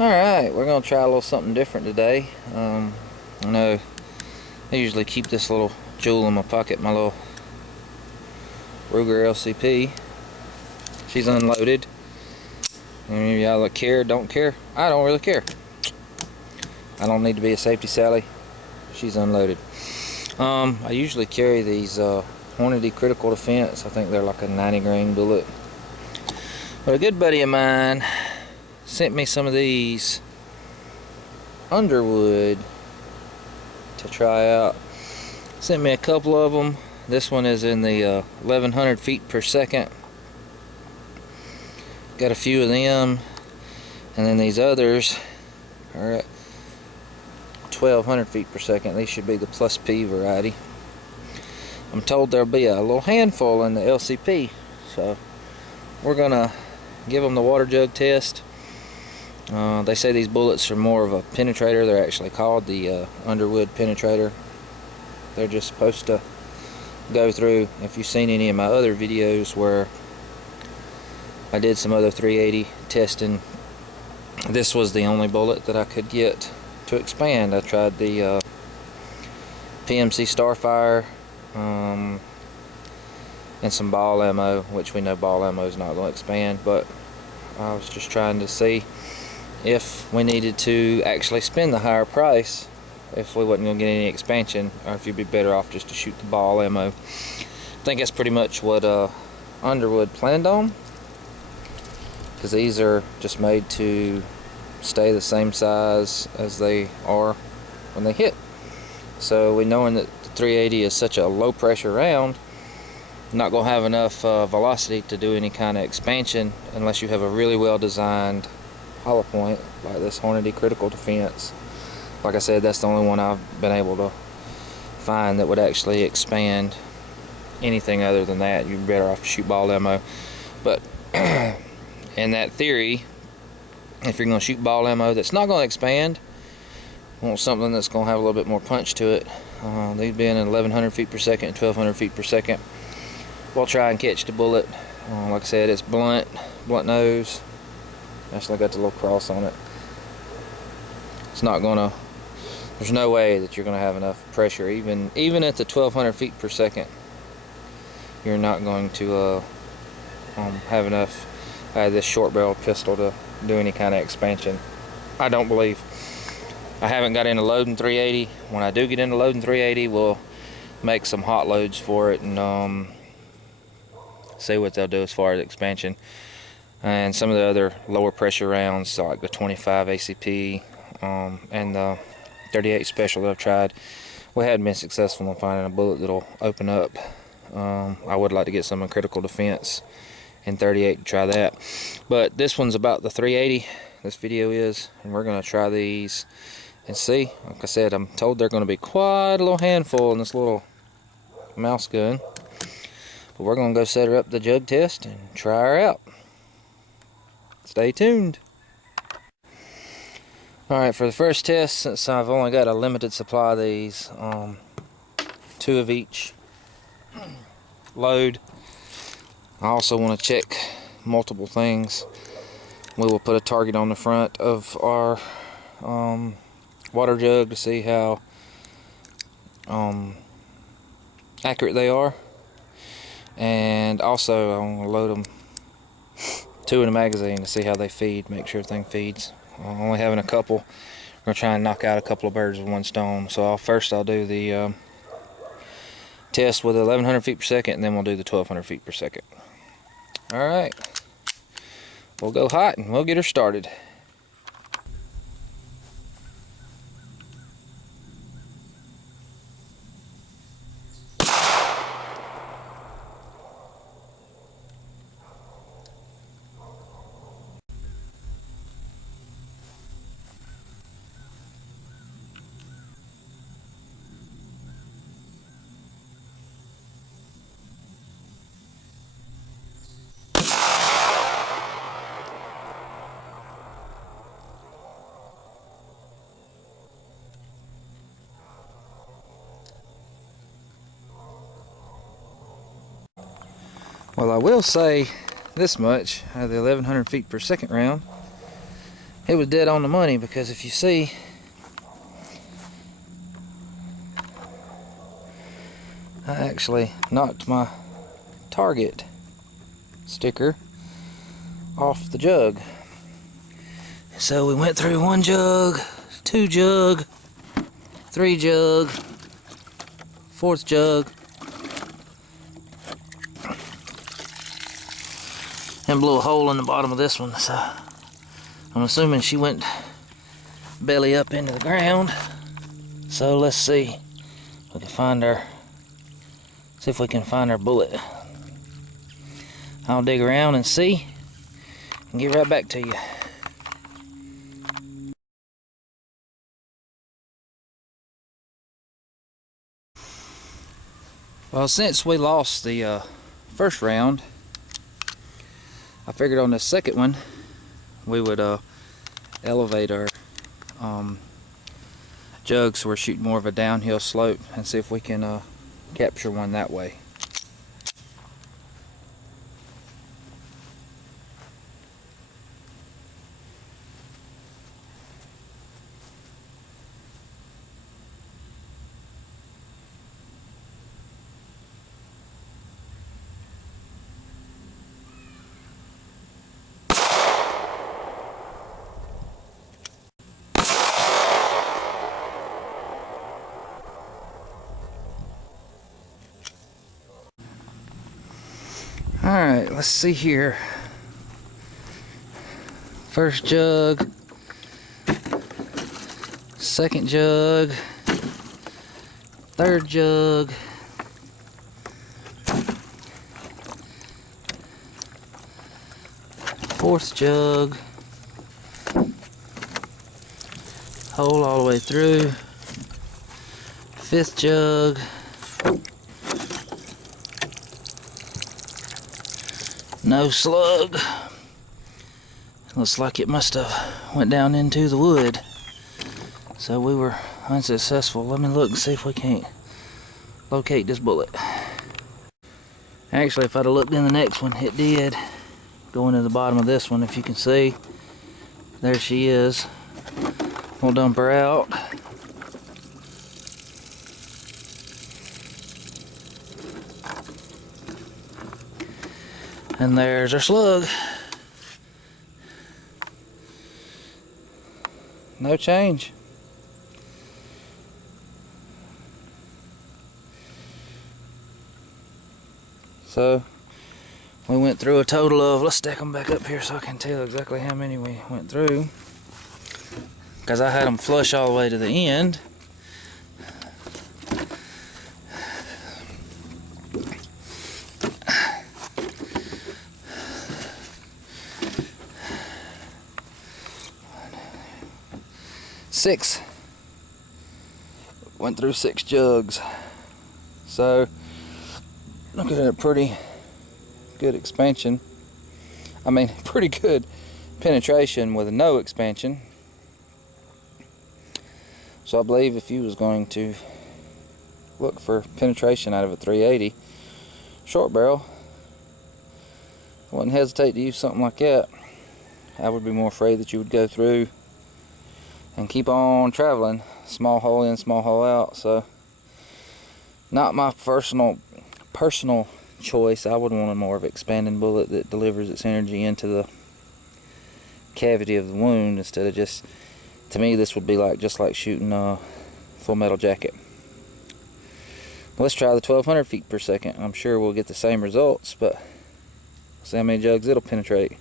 Alright, we're going to try a little something different today. I know I usually keep this little jewel in my pocket, my little Ruger LCP. She's unloaded. Maybe y'all care, don't care. I don't really care. I don't need to be a safety Sally. She's unloaded. I usually carry these Hornady Critical Defense. I think they're like a 90 grain bullet. But a good buddy of mine sent me some of these Underwood to try out. Sent me a couple of them. This one is in the 1100 feet per second. Got a few of them, and then these others are at 1200 feet per second. These should be the plus P variety. I'm told there'll be a little handful in the LCP, so we're gonna give them the water jug test. They say these bullets are more of a penetrator. They're actually called the Underwood penetrator. They're just supposed to go through. If you've seen any of my other videos where I did some other 380 testing, this was the only bullet that I could get to expand. I tried the PMC Starfire and some ball ammo, which we know ball ammo is not going to expand, but I was just trying to see if we needed to actually spend the higher price, if we wasn't going to get any expansion, or if you'd be better off just to shoot the ball ammo. I think that's pretty much what Underwood planned on, because these are just made to stay the same size as they are when they hit. So we knowing that the 380 is such a low pressure round, not going to have enough velocity to do any kind of expansion unless you have a really well designed hollow point like this Hornady Critical Defense. Like I said, that's the only one I've been able to find that would actually expand. Anything other than that, you're better off to shoot ball ammo. But in that theory, if you're going to shoot ball ammo that's not going to expand, want something that's going to have a little bit more punch to it. These being at 1100 feet per second and 1200 feet per second, we'll try and catch the bullet. Like I said, it's blunt nose. Actually got the little cross on it. It's not gonna, there's no way that you're gonna have enough pressure, even at the 1200 feet per second. You're not going to have enough out of this short barrel pistol to do any kind of expansion, I don't believe. I haven't got into loading 380. When I do get into loading 380, we'll make some hot loads for it and see what they'll do as far as expansion. And some of the other lower pressure rounds, like the 25 ACP and the 38 Special that I've tried, we hadn't been successful in finding a bullet that'll open up. I would like to get some in Critical Defense in 38 to try that. But this one's about the 380, this video is, and we're going to try these and see. Like I said, I'm told they're going to be quite a little handful in this little mouse gun. But we're going to go set her up the jug test and try her out. Stay tuned. Alright, for the first test, since I've only got a limited supply of these, 2 of each load, I also want to check multiple things. We will put a target on the front of our water jug to see how accurate they are, and also I'm going to load them 2 in a magazine to see how they feed, make sure everything feeds. Only having a couple, we're going to try and knock out a couple of birds with one stone. So first I'll do the test with 1100 feet per second, and then we'll do the 1200 feet per second. Alright, we'll go hot and we'll get her started. Well, I will say this much, out of the 1100 feet per second round, it was dead on the money, because if you see, I actually knocked my target sticker off the jug. So we went through 1 jug, 2 jug, 3 jug, 4th jug, and blew a hole in the bottom of this one. So I'm assuming she went belly up into the ground. So let's see if we can find her. See if we can find our bullet. I'll dig around and see, and get right back to you. Well, since we lost the first round, I figured on the second one we would elevate our jug so we're shooting more of a downhill slope, and see if we can capture one that way. Alright, let's see here. First jug, second jug, third jug, fourth jug, hole all the way through, fifth jug, no slug. Looks like it must have went down into the wood, so we were unsuccessful. Let me look and see if we can't locate this bullet. Actually, if I'd have looked in the next one, it did go into the bottom of this one. If you can see, there she is. We'll dump her out. And there's our slug. No change. So we went through a total of, let's stack them back up here so I can tell exactly how many we went through, because I had them flush all the way to the end. Six. Went through 6 jugs. So looking at a pretty good expansion. I mean, pretty good penetration with no expansion. So I believe if you was going to look for penetration out of a 380 short barrel, I wouldn't hesitate to use something like that. I would be more afraid that you would go through and keep on traveling, small hole in, small hole out. So not my personal choice. I would want a more of an expanding bullet that delivers its energy into the cavity of the wound, instead of just, to me this would be like just like shooting a Full Metal Jacket. Let's try the 1200 feet per second. I'm sure we'll get the same results, but see how many jugs it'll penetrate.